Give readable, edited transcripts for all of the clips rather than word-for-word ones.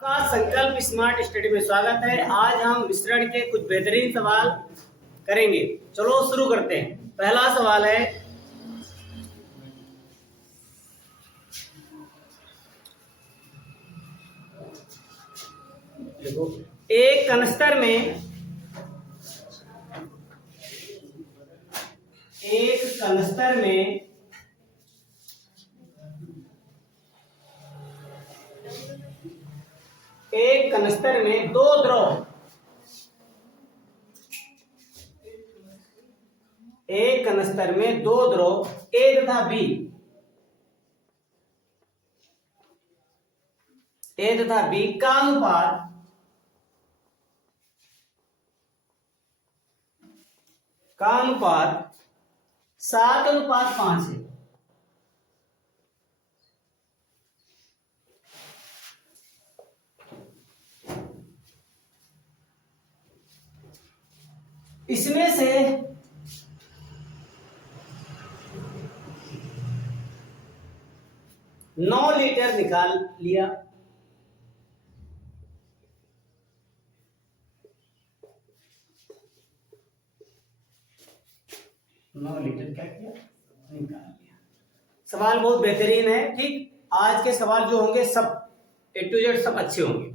का संकल्प smart study में स्वागत है। आज हम मिश्रण के कुछ बेहतरीन सवाल करेंगे। चलो शुरू करते हैं। पहला सवाल है, देखो, एक कनस्तर में दो द्रव ए तथा बी का अनुपात 7:5 है। इसमें से नौ लीटर निकाल लिया। क्या किया? निकाल लिया। सवाल बहुत बेहतरीन है। ठीक, आज के सवाल जो होंगे सब A to Z सब अच्छे होंगे।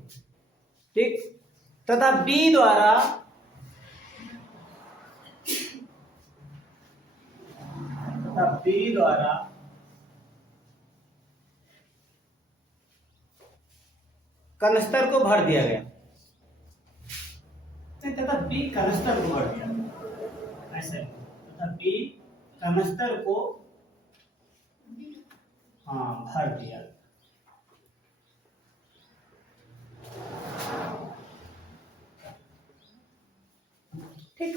ठीक, तथा बी द्वारा कनस्तर को भर दिया गया। तथा बी कनस्तर को भर दिया ऐसे, तथा बी कनस्तर को भर दिया। ठीक,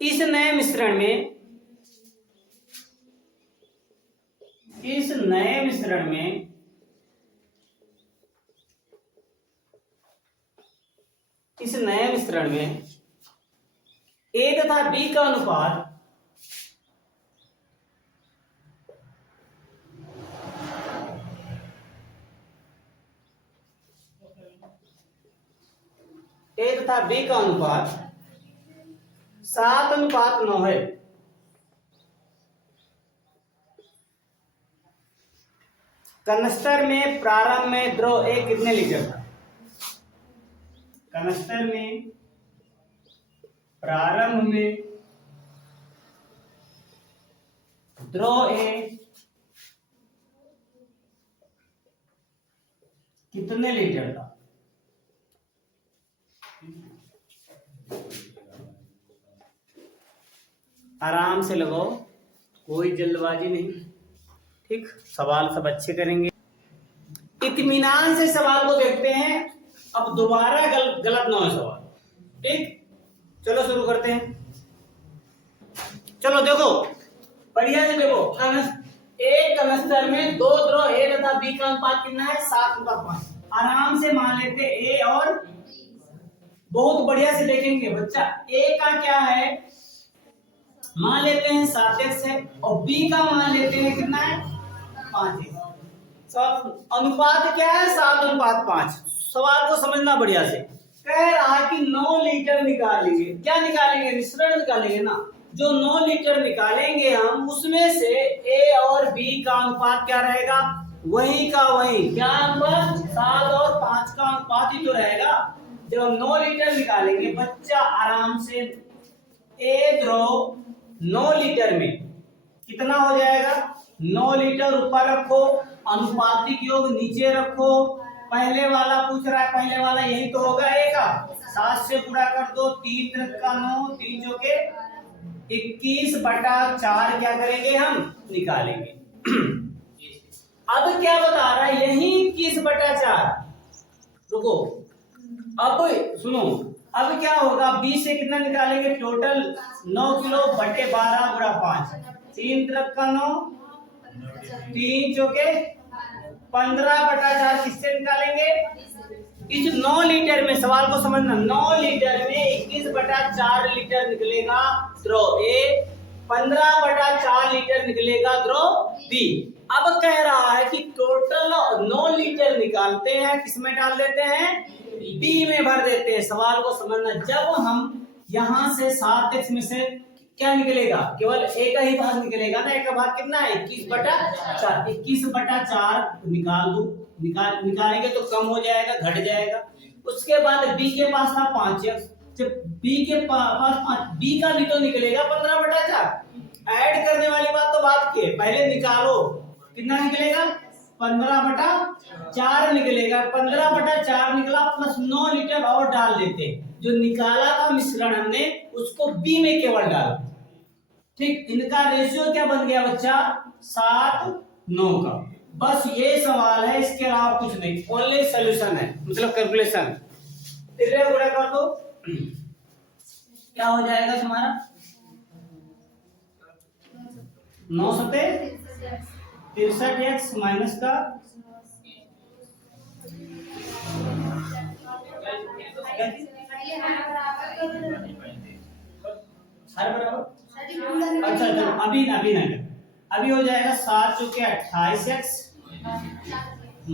इस नए मिश्रण में ए तथा बी का अनुपात A तथा B का अनुपात 7:9 है। कनस्तर में प्रारंभ में द्रव A कितने लीटर था? कनस्तर में प्रारंभ में द्रव A कितने लीटर था? आराम से लगाओ, कोई जल्दबाजी नहीं। ठीक, सवाल सब अच्छे करेंगे। इत्मीनान से सवाल को देखते हैं। अब दोबारा गलत ना हो सवाल। ठीक, चलो शुरू करते हैं। चलो देखो, बढ़िया से देखो। एक कनस्तर में दो द्रव ए तथा बी का अनुपात कितना है? 7:5। आराम से मान लेते ए और बहुत बढ़िया से देखेंगे बच्चा। ए का क्या है मान लेते हैं 7x है, और बी का मान लेते हैं कितना है? 5x। अनुपात क्या है? 7:5। सवाल को समझना बढ़िया से। कह रहा कि 9 लीटर निकालेंगे। क्या निकालेंगे? मिश्रण निकालेंगे ना। जो 9 लीटर निकालेंगे हम, उसमें से ए और बी का अनुपात क्या रहेगा? वही का वही। क्या अनुपात? 7 और 5 का अनुपात ही तो रहेगा। जब हम 9 लीटर निकालेंगे बच्चा, आराम से ए द्रव 9 लीटर में कितना हो जाएगा? 9 लीटर ऊपर रखो, अनुपातिक योग नीचे रखो। पहले वाला पूछ रहा है, पहले वाला यही तो होगा ए का। 7 से गुणा कर दो, 3 का 9, 3 चौके 21/4 क्या करेंगे हम? निकालेंगे। अब क्या बता रहा है? यही 21/4। रुको, अब सुनो, अब क्या होगा? 20 से कितना निकालेंगे? टोटल 9 किलो बटे 12 गुणा 5, 3 का 9, 3 चौके 15/4 किससे निकालेंगे? इस 9 लीटर में, सवाल को समझना, 9 लीटर में 21/4 लीटर निकलेगा द्रव ए, 15/4 लीटर निकलेगा द्रव बी। अब कह रहा है कि टोटल 9 लीटर निकालते हैं, किसमें डाल देते हैं, बी में भर देते हैं। सवाल को समझना, जब हम यहां से 7x में से क्या निकलेगा, केवल एक ही भाग निकलेगा ना। एक का भाग कितना है, 21/4। 21/4 निकाल दो, निकालेंगे तो कम हो जाएगा, घट जाएगा। उसके बाद बी के पास था 5x, जब बी के पास बी का भी तो निकलेगा 15/4। ऐड करने वाली बात तो बात की है, पहले निकालो कितना निकलेगा, 15/4 निकलेगा। 15/4 निकला, प्लस 9 लीटर और डाल देते। जो निकाला था मिश्रण हमने, उसको बी में केवल डाला। ठीक, इनका रेशियो क्या बन गया बच्चा, 7:9 का। बस ये सवाल है, इसके अलावा कुछ नहीं, ओनली सोल्यूशन है, मतलब कैलकुलेशन। इधर गुणा कर दो, क्या हो जाएगा तुम्हारा, 9 सते 63x माइनस का हर बराबर। अच्छा चलो अभी ना अभी हो जाएगा 7 चौके 28x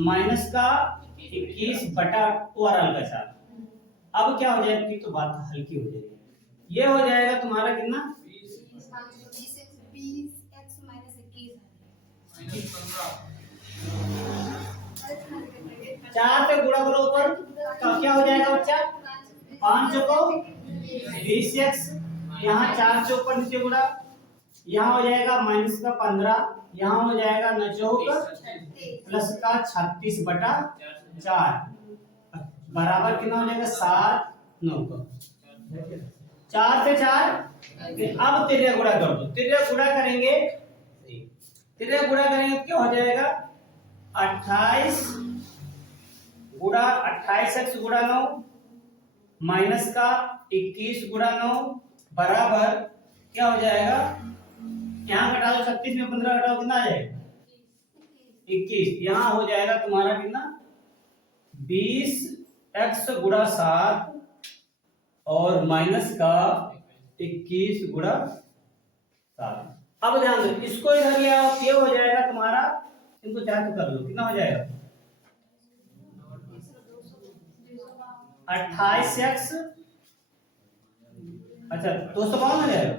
माइनस का 21/4। अब क्या हो जाएगा, तो बात हल्की हो जाएगी। ये हो जाएगा तुम्हारा कितना, 4 पे गुणा करो ऊपर, तो क्या हो जाएगा बच्चा, 5 चौको 20x, यहाँ 4 से ऊपर नीचे गुणा, यहाँ हो जाएगा माइनस का 15, यहाँ हो जाएगा 9 चौक प्लस का 36/4 बराबर कितना हो जाएगा, 7/9 का। 4 से 4, अब तिर्या गुणा कर दो, तिर्या गुणा करेंगे तो क्या हो जाएगा, 28 गुणा 28x गुणा 9 माइनस का 21 गुणा 9 बराबर क्या हो जाएगा, यहाँ घटा दो, 36 में 15 घटाओ कितना आ जाएगा, 21। यहाँ हो जाएगा तुम्हारा कितना, 20x गुणा 7 और माइनस का 21 गुणा 7। अब ध्यान दो, इसको इधर ले आओ, ये हो जाएगा तुम्हारा, इनको चाहे तो कर लो, कितना हो जाएगा, 28x, अच्छा 252 हो जाएगा,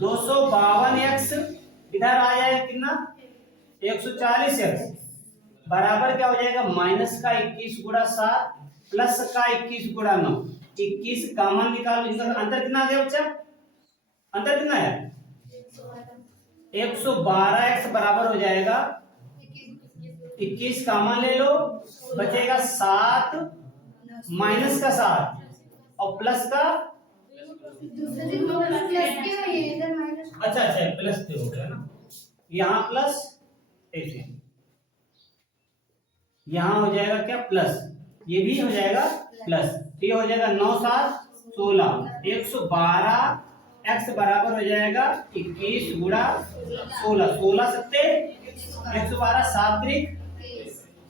252x इधर आ जाएगा कितना, 140x बराबर क्या हो जाएगा, माइनस का 21 गुणा 7 प्लस का 21 गुणा 9। 21 कॉमन निकालो, इसका अंतर कितना आ गया बच्चा, अंतर कितना है, 112x बराबर हो जाएगा, 21 कॉमन ले लो, बचेगा 7 माइनस का 7 और प्लस का, अच्छा प्लस हो गया ना, यहाँ प्लस ऐसे, यहाँ हो जाएगा क्या प्लस, ये भी हो जाएगा प्लस, तो ये हो जाएगा 9 7 16, 112x बराबर हो जाएगा 21 गुणा 16, 16 सत्ते 112, 7 त्रिक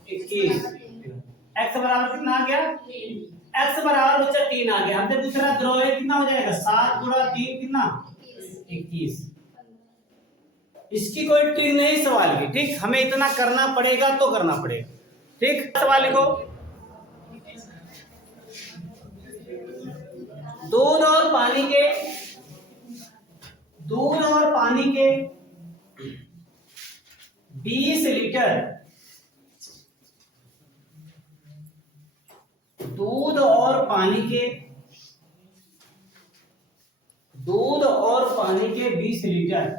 21, x बराबर कितना आ गया, x बराबर बच्चा 3 आ गया। हमने दूसरा ध्रुव है, कितना हो जाएगा, 7 गुणा 3 कितना, 21। इसकी कोई ट्रिक नहीं सवाल की, ठीक, हमें इतना करना पड़ेगा तो करना पड़ेगा, ठीक। सवाल लिखो, दूध और पानी के 20 लीटर, दूध और पानी के 20 लीटर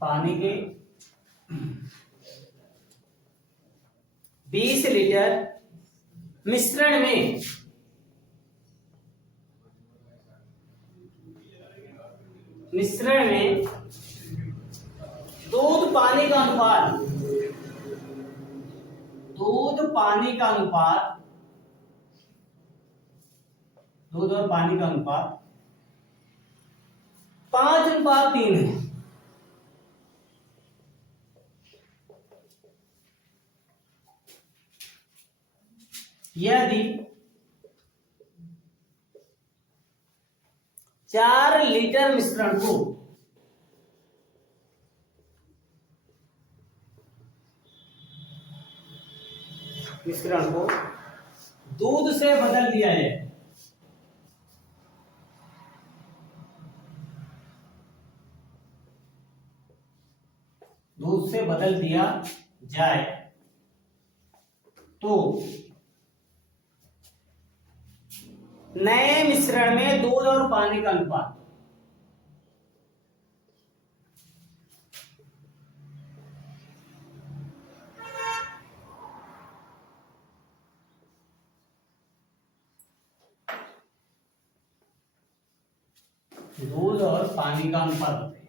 पानी के 20 लीटर मिश्रण में दूध पानी का अनुपात 5:3 है। यदि 4 लीटर मिश्रण को दूध से बदल दिया जाए। दूध से बदल दिया जाए तो नए मिश्रण में दूध और पानी का अनुपात दूध और पानी का अनुपात होता है।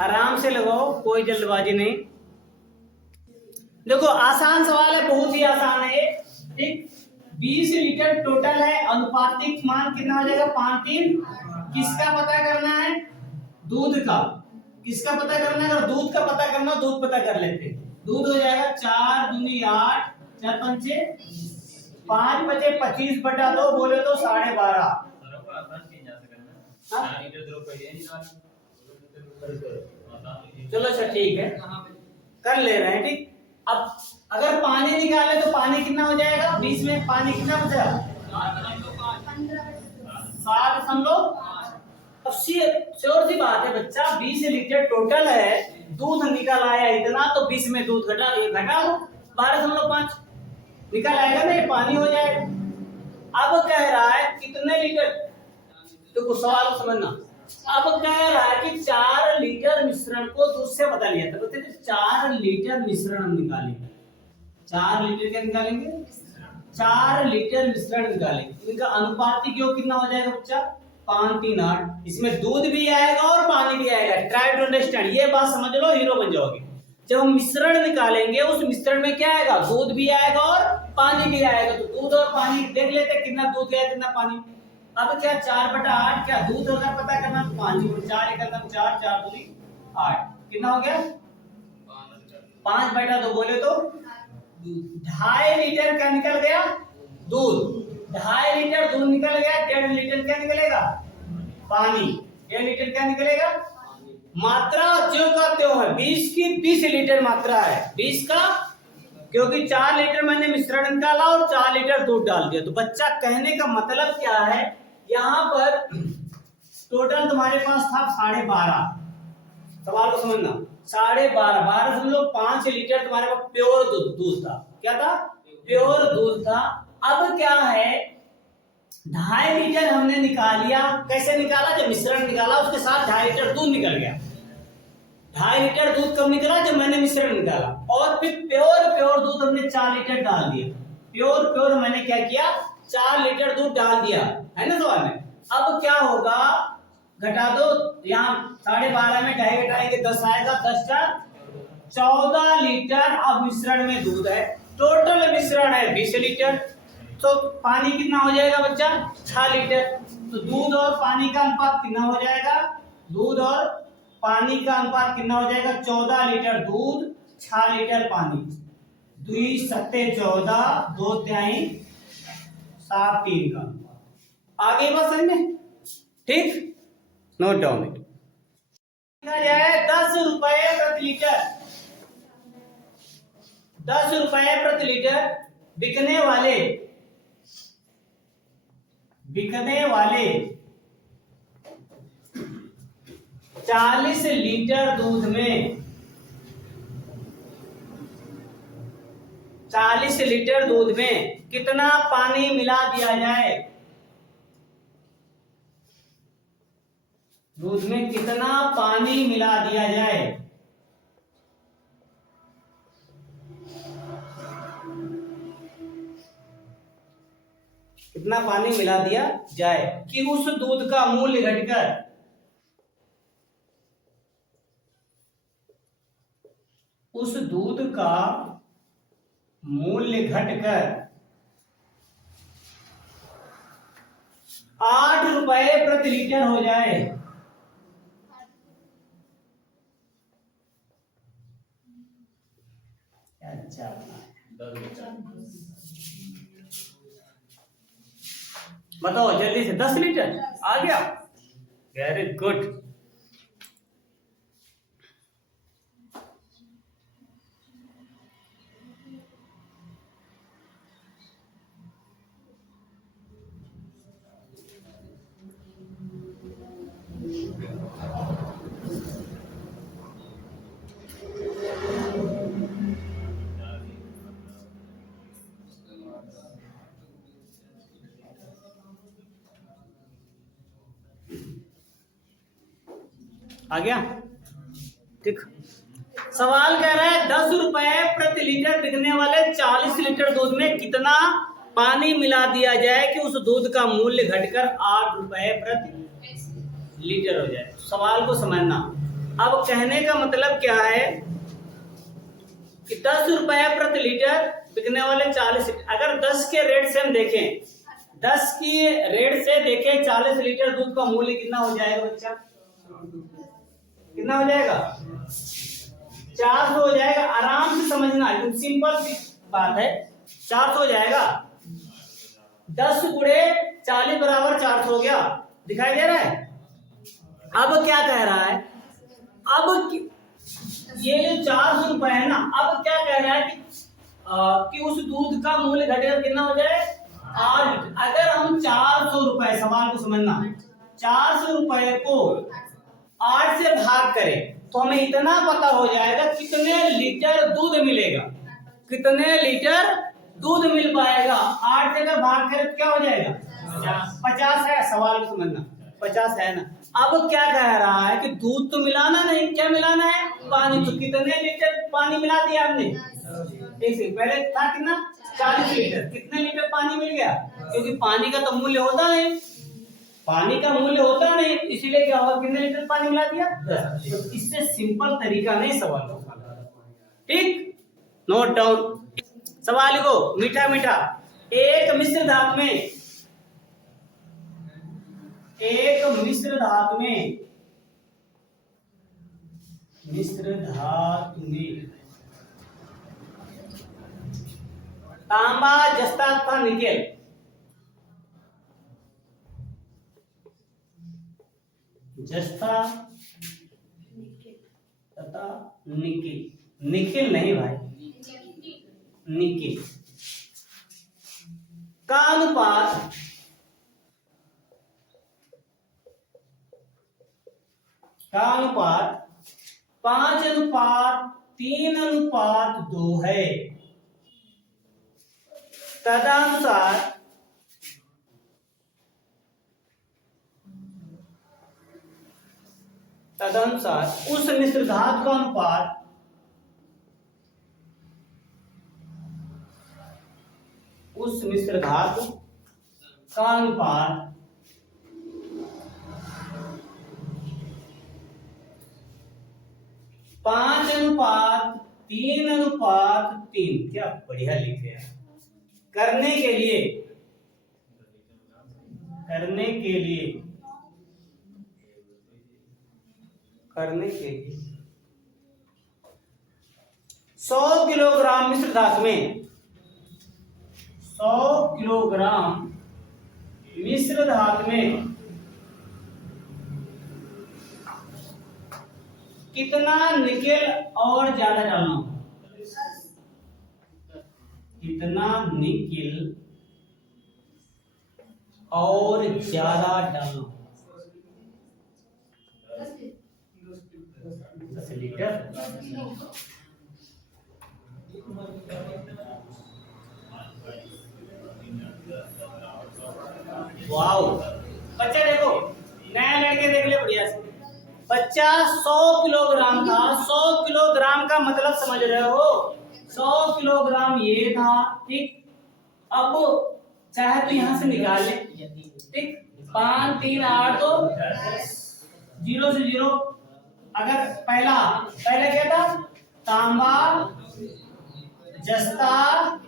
आराम से लगाओ, कोई जल्दबाजी नहीं। देखो आसान सवाल है, बहुत ही आसान है ये। ठीक, 20 लीटर टोटल है, अनुपातिक मान कितना हो जाएगा 5-3। किसका पता करना है? दूध का। किसका पता करना है? अगर दूध का पता करना, दूध पता कर लेते। दूध हो जाएगा 4 दूनी 8, 4 पंचे 5 बचे 25 बटा 2, बोले तो 12.5। चलो अच्छा ठीक है, कर ले रहे हैं। ठीक, अब अगर पानी निकाले तो पानी कितना हो जाएगा? 20 में पानी कितना बचा? 7.5। अब श्योर सी बात है बच्चा, 20 लीटर टोटल है, दूध निकल आया इतना, तो 20 में दूध घटा दो 12.5 निकल आएगा ना, ये पानी हो जाएगा। अब कह रहा है कितने लीटर, तो सवाल को समझना। अब कह रहा है कि 4 लीटर मिश्रण को दूध से बदल लिया, तो बोलते 4 लीटर मिश्रण हम निकालेंगे। 4 लीटर क्या निकालेंगे? 4 लीटर मिश्रण निकालेंगे। इनका अनुपातिक योग कितना हो जाएगा बच्चा? 5-3 8। इसमें दूध भी आएगा और पानी भी आएगा। ट्राई टू अंडरस्टैंड, ये बात समझ लो, हीरो बन जाओगे। जब हम मिश्रण निकालेंगे, उस मिश्रण में क्या आएगा? दूध भी आएगा और पानी भी आएगा। तो दूध और पानी देख लेते कितना दूध गया कितना पानी। अब क्या 4/8, क्या दूध अगर पता करना तो 5 4 करना 4 4 दूनी 8, कितना हो गया? 5/2 बोले तो 2.5 लीटर क्या निकल गया? दूध। 2.5 लीटर दूध निकल गया, 1.5 लीटर क्या निकलेगा? पानी। 1.5 लीटर क्या निकलेगा? मात्रा जो कहते हो है 20 की 20 लीटर मात्रा है, 20 का, क्योंकि 4 लीटर मैंने मिश्रण निकाला और 4 लीटर दूध डाल दिया। तो बच्चा कहने का मतलब क्या है, यहाँ पर टोटल तुम्हारे पास था 12.5। सवाल को समझना, 12.5 लीटर तुम्हारे पास प्योर दूध था। क्या था? प्योर दूध था। अब क्या है, 2.5 लीटर हमने निकाल लिया। कैसे निकाला? जब मिश्रण निकाला उसके साथ 2.5 लीटर दूध निकल गया। 2.5 लीटर दूध कब निकला? जब मैंने मिश्रण निकाला। और फिर प्योर दूध हमने 4 लीटर डाल दिया। प्योर मैंने क्या किया? 4 लीटर दूध डाल दिया, है ना सवाल में। अब क्या होगा, घटा दो, यहाँ 12.5 में 2.5 घटाएंगे 10 आएगा, 10 14 लीटर अब मिश्रण में दूध है। टोटल मिश्रण है 20 लीटर, तो पानी कितना हो जाएगा बच्चा? 6 लीटर। तो दूध और पानी का अनुपात कितना हो जाएगा? दूध और पानी का अनुपात कितना हो जाएगा? 14 लीटर दूध 6 लीटर पानी। 2 सत्ते 14, 2 तिहाई 7 3 का अनुपात। आगे बस समझ में? ठीक, नोट डाउन इट। लिखा जाए 10 रुपए प्रति लीटर। 10 रुपए प्रति लीटर बिकने वाले 40 लीटर दूध में 40 लीटर दूध में कितना पानी मिला दिया जाए? दूध में कितना पानी मिला दिया जाए? कितना पानी मिला दिया जाए कि उस दूध का मूल्य घटकर उस दूध का मूल्य घटकर 8 रुपए प्रति लीटर हो जाए। अच्छा बताओ जल्दी से, 10 लीटर आ गया, वेरी गुड। आ गया, ठीक। सवाल कह रहा है 10 रुपए प्रति लीटर बिकने वाले 40 लीटर दूध में कितना पानी मिला दिया जाए कि उस दूध का मूल्य घटकर 8 रुपए प्रति लीटर हो जाए। सवाल को समझना। अब कहने का मतलब क्या है कि 10 रुपए प्रति लीटर बिकने वाले 40, अगर 10 के रेट से हम देखें, 10 की रेट से देखें 40 लीटर दूध का मूल्य कितना हो जाएगा बच्चा? कितना हो जाएगा? 400 हो जाएगा। आराम से समझना, एकदम सिंपल सी बात है। 400 हो जाएगा। 10 गुणे 40 बराबर 400 हो गया, दिखाई दे रहा है? अब क्या कह रहा है? अब ये जो 400 रुपए है ना, अब क्या कह रहा है कि उस दूध का मूल्य घटेगा कितना हो जाए? 8। अगर हम 400 रुपए, सवाल को समझना, 400 रुपए को 8 से भाग करें तो हमें इतना पता हो जाएगा कितने लीटर दूध मिलेगा, कितने लीटर दूध मिल पाएगा। 8 से अगर भाग करें तो क्या हो जाएगा? 50 है। सवाल को समझना, 50 है ना। अब क्या कह रहा है कि दूध तो मिलाना नहीं, क्या मिलाना है? पानी। तो कितने लीटर पानी मिला दिया हमने? पहले था कितना? 40 लीटर। कितने लीटर पानी मिल गया? क्योंकि पानी का तो मूल्य होता नहीं, पानी का मूल्य होता नहीं, इसीलिए क्या होगा? कितने लीटर पानी मिला दिया? 10। तो इससे सिंपल तरीका नहीं सवाल का, ठीक? Note down. सवाल को मीठा मीठा। एक मिश्र धातु में, एक मिश्र धातु में, मिश्र धातु में तांबा, जस्ता तथा निकेल, जस्ता तथा निकिल, निखिल नहीं भाई, निकिल का अनुपात 5:3:2 है। तदनुसार उस मिश्र धातु का अनुपात, उस मिश्र धातु का अनुपात 5:3:3। क्या बढ़िया लिखे हैं। करने के लिए, करने के लिए, करने के लिए 100 किलोग्राम मिश्र धातु में, 100 किलोग्राम मिश्र धातु में कितना निकेल और ज्यादा डालना? कितना निकेल और ज्यादा डालना? 10 लीटर। वाओ बच्चा देखो, नया लड़के देख ले बढ़िया से। बच्चा 100 किलोग्राम था, 100 किलोग्राम का मतलब समझ रहे हो? 100 किलोग्राम ये था, ठीक। अब चाहे तो यहां से निकाल ले, ठीक। 5 3 8 तो 0 से 0। अगर पहला क्या था? तांबा, जस्ता,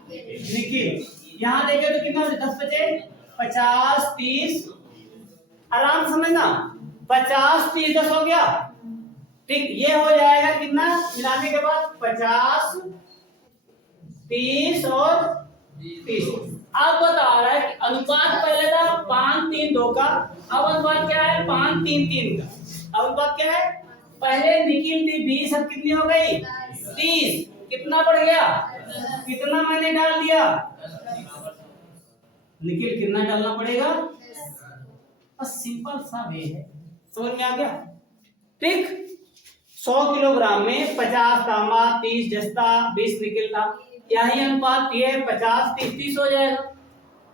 निकिल। यहां देखे तो कितना? 10 बचे 50 30। आराम समझना, 50 30 10 हो गया, ठीक। ये हो जाएगा कितना मिलाने के बाद? 50 30 और 30। अब बता रहा है कि अनुपात पहले था 5-3-2 का, अब अनुपात क्या है 5-3-3 का। अब अनुपात क्या है, पहले निकिल थी 20, अब कितनी हो गई 30, कितना बढ़ गया, कितना मैंने डाल दिया, निकिल कितना डालना पड़ेगा, बस सिंपल सा वे है, समझ में आ गया। ठीक, 100 किलोग्राम में 50 तांबा, 30 जस्ता, 20 निकल था, यही अनुपात ये 50-30-30 हो जाएगा।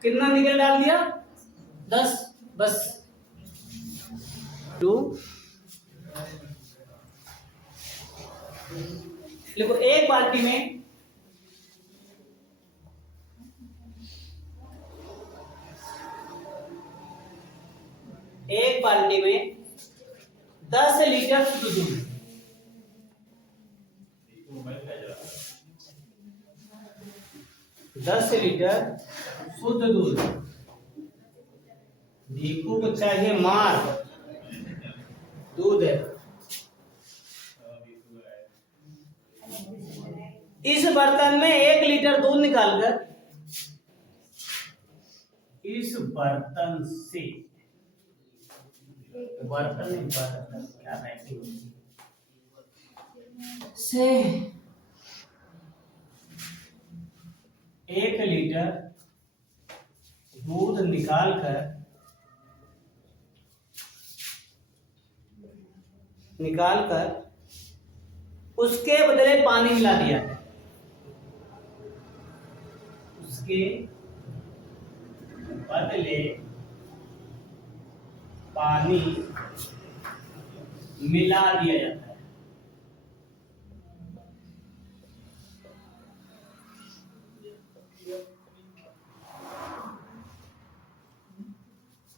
कितना निकल डाल दिया 10, बस 2। देखो एक बाल्टी में एक बाल्टी में 10 लीटर शुद्ध दूध, 10 लीटर शुद्ध दूध, दीपू को चाहिए मार, दूध है। इस बर्तन में 1 लीटर दूध निकालकर, इस बर्तन से, बर्तन क्या से 1 लीटर दूध निकालकर उसके बदले पानी मिला दिया है, उसके बदले पानी मिला दिया जाता है।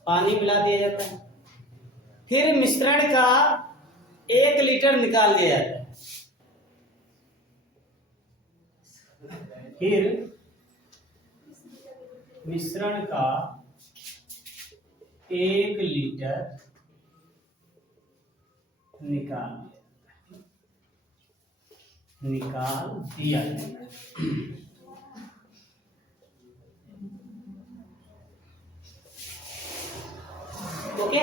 पानी मिला दिया जाता है, फिर मिश्रण का 1 लीटर निकाल दिया जाता है, फिर मिश्रण का 1 लीटर निकाल दिया जाता है। ओके,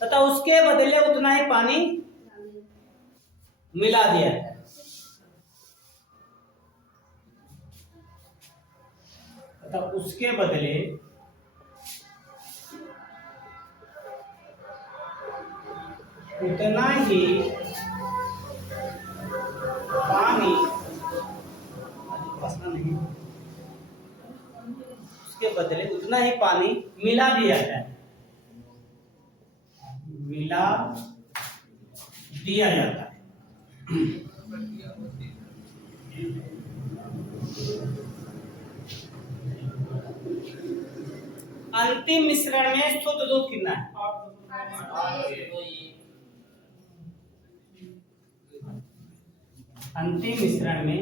तथा उसके बदले उतना ही पानी मिला दिया है। तथा उसके बदले उतना ही पानी, नहीं, उसके बदले उतना ही पानी मिला दिया है, मिला दिया जाता है। अंतिम मिश्रण में शुद्ध दूध कितना है, अंतिम मिश्रण में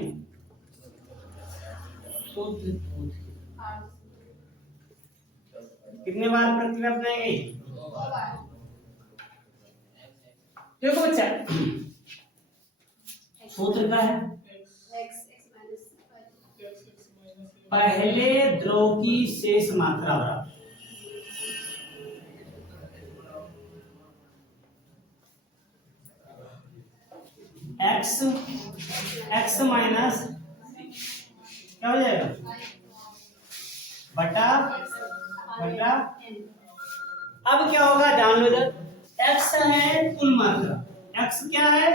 शुद्ध दूध कितने बार प्रक्रिया अपनाएंगे, देखो बच्चा सूत्र का है, पहले द्रव की शेष मात्रा बराबर x माइनस क्या हो जाएगा बटा अब क्या होगा जान लो इधर, x है कुल मात्रा, x क्या है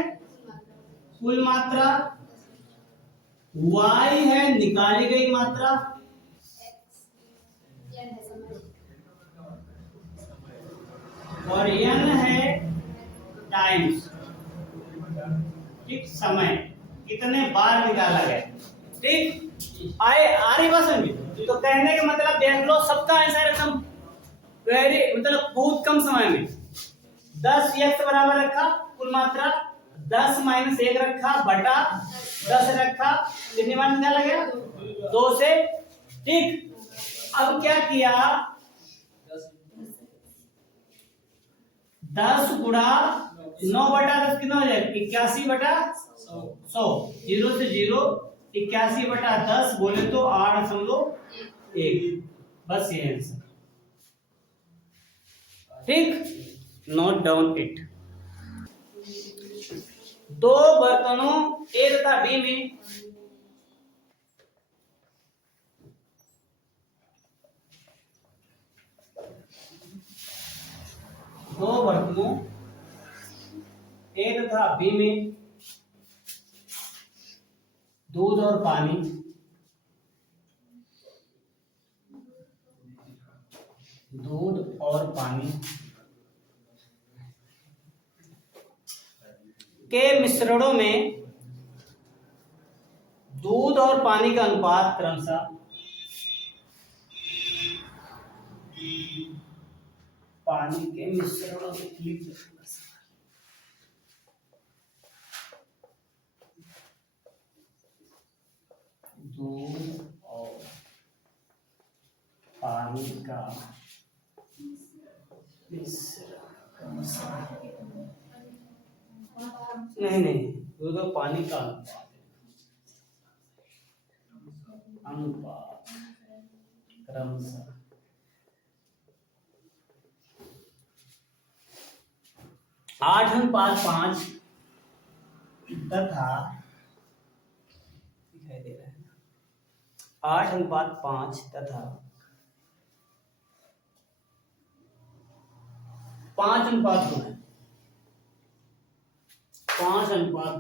कुल मात्रा, y है निकाली गई मात्रा, और n है टाइम्स, ठीक, समय कितने बार निकाला गया। ठीक, आए आ रही बात समझ, तो कहने का मतलब देख लो सबका आंसर एकदम वेरी, मतलब बहुत कम समय में 10 x बराबर रखा कुल मात्रा, 10 माइनस 1 रखा बटा 10 रखा, कितनी बार निकाला गया 2 से। ठीक, अब क्या किया 10 गुणा 9 बटा 10 कितना हो जाएगा 81 बटा 100, 0 से 0 81/10 बोले तो 8.1। बस ये आंसर। ठीक, नोट डाउन इट। दो बर्तनों ए तथा बी में ए तथा बी में दूध और पानी के मिश्रणों में दूध और पानी का अनुपात क्रमशः पानी के मिश्रणों में दूध और पानी का नहीं दूध और पानी का अनुपात क्रमशः 8:5 तथा 8:5 तथा 5:2 है। 5:2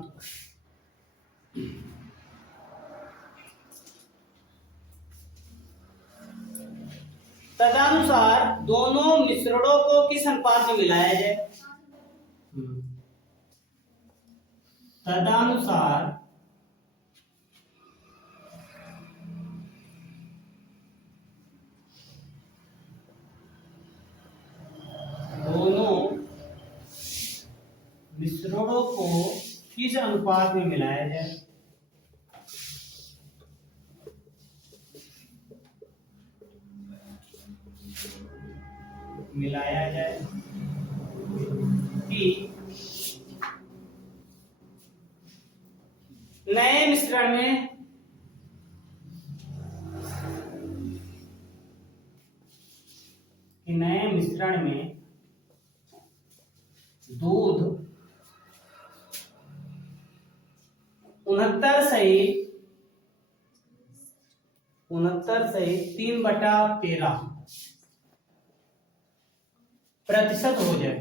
तदनुसार दोनों मिश्रणों को किस अनुपात में मिलाया जाए? तदनुसार दोनों मिश्रणों को किस अनुपात में मिलाया जाए? कि नए मिश्रण में दूध 69.13% हो जाए।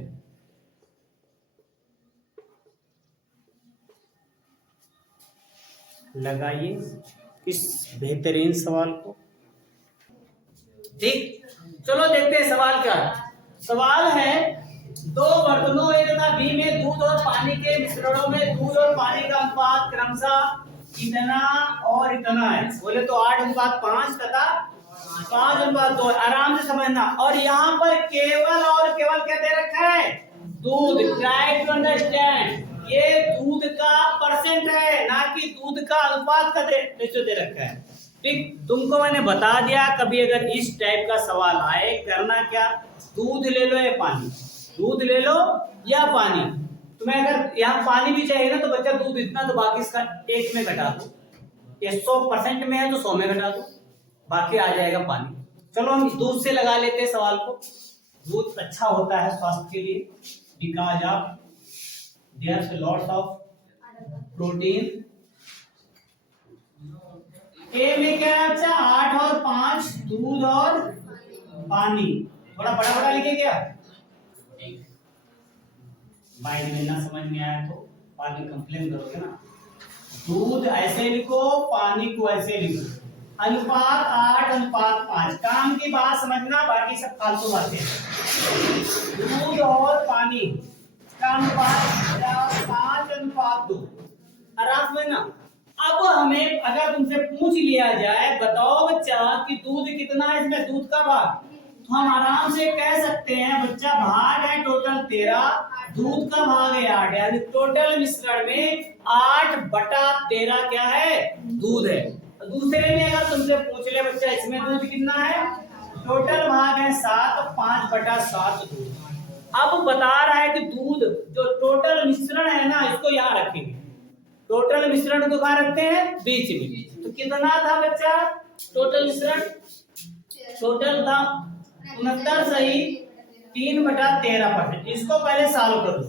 लगाइए इस बेहतरीन सवाल को। ठीक, चलो देखते हैं सवाल क्या है। सवाल है दो बर्तनों ए तथा बी में दूध और पानी के मिश्रणों में दूध और पानी का अनुपात क्रमशः इतना और इतना है। बोले तो 8:5 तथा 5:2। आराम से समझना। और यहाँ पर केवल और केवल क्या दे रखा है? दूध। Try to understand. ये दूध का परसेंट है, ना कि दूध का अनुपात का रेशियो दे रखा है। ठीक, तुमको मैंने बता दिया कभी अगर इस टाइप का सवाल आए करना क्या, दूध ले लो या पानी, दूध ले लो या पानी। तुम्हें अगर यहाँ पानी भी चाहिए ना तो बच्चा दूध इतना तो बाकी इसका 1 में घटा दो। ये 100% में है तो 100 में घटा दो, बाकी आ जाएगा पानी। चलो हम दूध से लगा लेते हैं सवाल को। दूध अच्छा होता है स्वास्थ्य के लिए, because of their lots of protein. A में क्या है बच्चा? 8 और 5 दूध और पानी। थोड़ा बड़ा बड़ा लिखे क्या? माइंड में ना समझ में आया तो बाद में कंप्लेन करोगे ना। दूध ऐसे लिखो, पानी को ऐसे लिखो। अनुपात 8:5। काम की बात समझना, बाकी सब फालतू बातें। दूध और पानी का अनुपात 5:2। आराम से ना। अब हमें अगर तुमसे पूछ लिया जाए बताओ बच्चा कि दूध कितना है, इसमें दूध का भाग, तो हम आराम से कह सकते हैं बच्चा भाग है टोटल 13, दूध का भाग है 8, यानी टोटल मिश्रण में 8/13 क्या है? दूध है। दूसरे में अगर तुमसे पूछ ले बच्चा इसमें दूध कितना है, टोटल भाग है 7, 5/7 दूध। अब बता रहा है कि दूध जो टोटल मिश्रण है ना, इसको यहाँ रखेंगे। टोटल मिश्रण को कहाँ रखते हैं? बीच में। तो कितना था बच्चा टोटल मिश्रण? टोटल था 69 सही 3/13%। इसको पहले सॉल्व करो।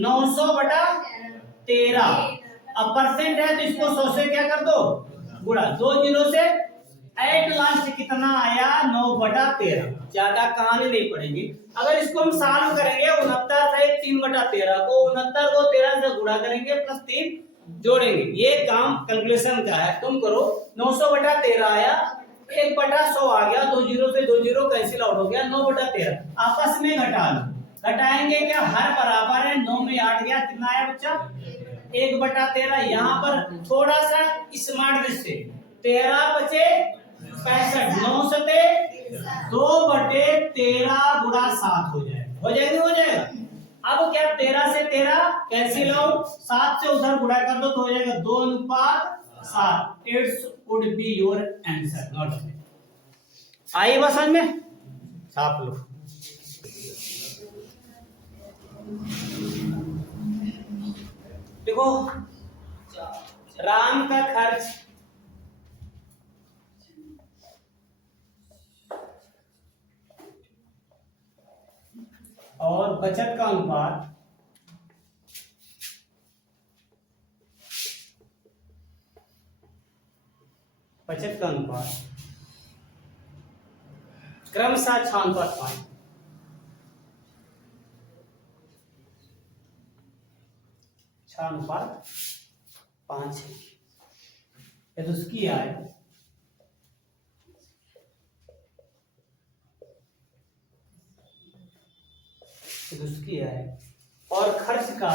900/13। अब परसेंट है तो इसको 100 से क्या कर दो गुणा, 2 जीरो से एट लास्ट कितना आया 9/13। ज्यादा कहानी नहीं पड़ेगी। अगर इसको हम सॉल्व करेंगे 69 से 3/13 को 69 को 13 से गुणा करेंगे प्लस 3 जोड़ेंगे। ये काम कैलकुलेशन का है, तुम करो। 900/13 आया, 1/100 आ गया, 2 जीरो से 2 जीरो कैंसिल आउट हो गया, 9/13 आपस में घटा लो। घटाएंगे क्या? हर बराबर है, 9 में 8 गया, कितना आया बच्चा? 1/13। यहाँ पर थोड़ा सा स्मार्ट से 13 बचे 65, 9 सते 2/13 गुणा 7 हो जाएगा। हो जाएगा? हो जाएगा। अब क्या 13 से 13 कैंसिल आउट, 7 से उधर गुणा कर दो तो हो जाएगा 2:7। It's would be your answer. Not I बस में छाप लो। देखो राम का खर्च और बचत का अनुपात क्रमशः 6:5 है। ये तो उसकी आय उसकी है और खर्च का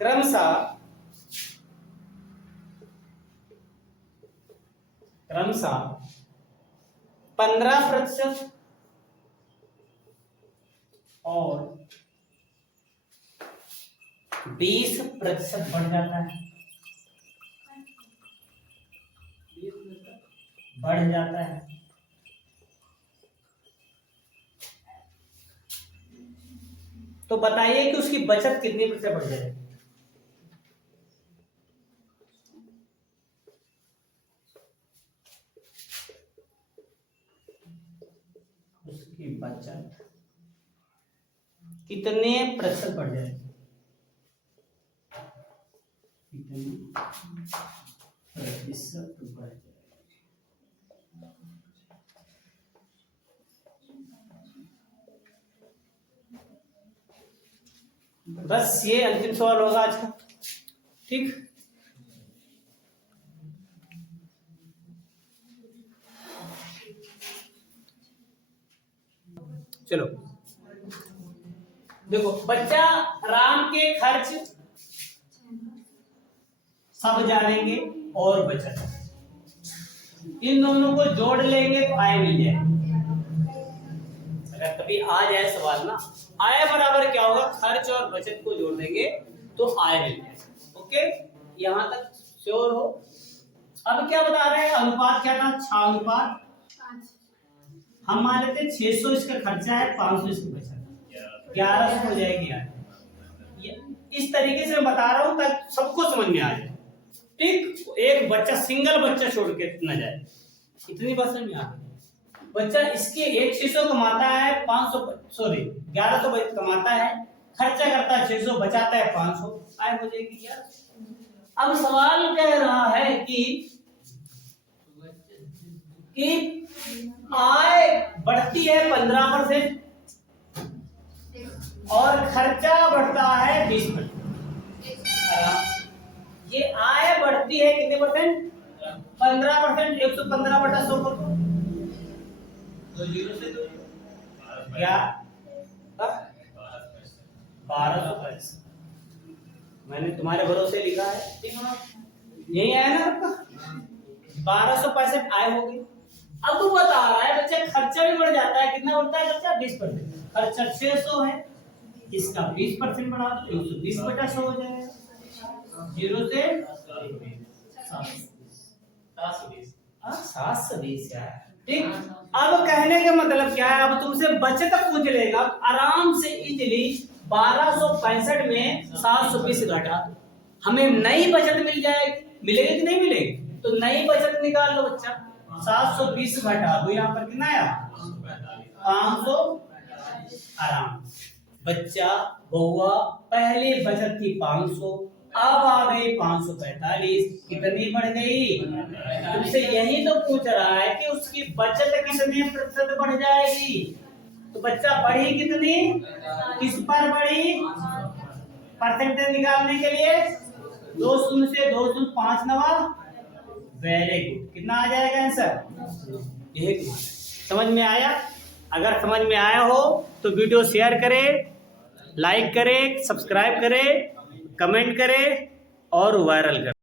क्रमशः 15% और 20% बढ़ जाता है, बढ़ जाता है। तो बताइए कि उसकी बचत कितनी प्रतिशत बढ़ जाएगी? उसकी बचत कितने प्रतिशत बढ़ जाएगी? कितने प्रतिशत बढ़ जाएगी? बस ये अंतिम सवाल होगा आज का। ठीक, चलो देखो बच्चा राम के खर्च सब जानेंगे और बचत, इन दोनों को जोड़ लेंगे तो आय मिल जाए। अगर कभी आ जाए सवाल ना, आय बराबर क्या होगा, खर्च और बचत को जोड़ देंगे तो आय मिल जाएगा। ओके, यहां तक श्योर हो? अब क्या बता रहे हैं, अनुपात क्या था? 6:5। हम मान लेते 600 इसका खर्चा है, 500 इसकी बचत, 1100 हो जाएगी यार। इस तरीके से मैं बता रहा हूं ताकि सबको समझ में आ जाए। ठीक, एक बच्चा सिंगल बच्चा छोड़ के न जाए, इतनी बात समझ में आ गई। बच्चा इसके 600 कमाता है, 1100 कमाता है, खर्चा करता है 600, बचाता है 500, आय हो जाएगी यार। अब सवाल कह रहा है कि आय बढ़ती है 15% और खर्चा बढ़ता है 20%। ये आय बढ़ती है कितने परसेंट? 15%। 115/100 कर दो, 2 जीरो से 2 क्या 1200। मैंने तुम्हारे भरोसे लिखा है, यही आया ना आपका? 1265 आय हो गई। अब तू बता रहा है बच्चा खर्चा भी बढ़ जाता है, कितना बढ़ता है खर्चा? 20%। खर्चा 600 है, इसका 20% बढ़ा दो, 120/100 हो जाएगा। 0 से 720 यार, ठीक। अब कहने का मतलब क्या है, अब तुमसे बचत पूछ लेगा आराम से इजीली। 1265 में 720 घटा दो, हमें नई बचत मिल जाएगी। मिलेगी कि नहीं मिलेगी? तो नई बचत निकाल लो बच्चा। 720 घटा दो, यहाँ पर कितना आया? 500। आराम बच्चा बहुआ, पहले बचत थी 500, अब आ गई 545, कितनी बढ़ गई? तुमसे यही तो पूछ रहा है कि उसकी बचत कितने प्रतिशत बढ़ जाएगी। तो बच्चा बढ़ी कितनी, किस पर बढ़ी? परसेंटेज निकालने के लिए 2 शून्य से 2 शून्य 5 नवा। वेरी गुड, कितना आ जाएगा आंसर? यही समझ में आया? अगर समझ में आया हो तो वीडियो शेयर करें, लाइक करें, सब्सक्राइब करें, कमेंट करें और वायरल करें।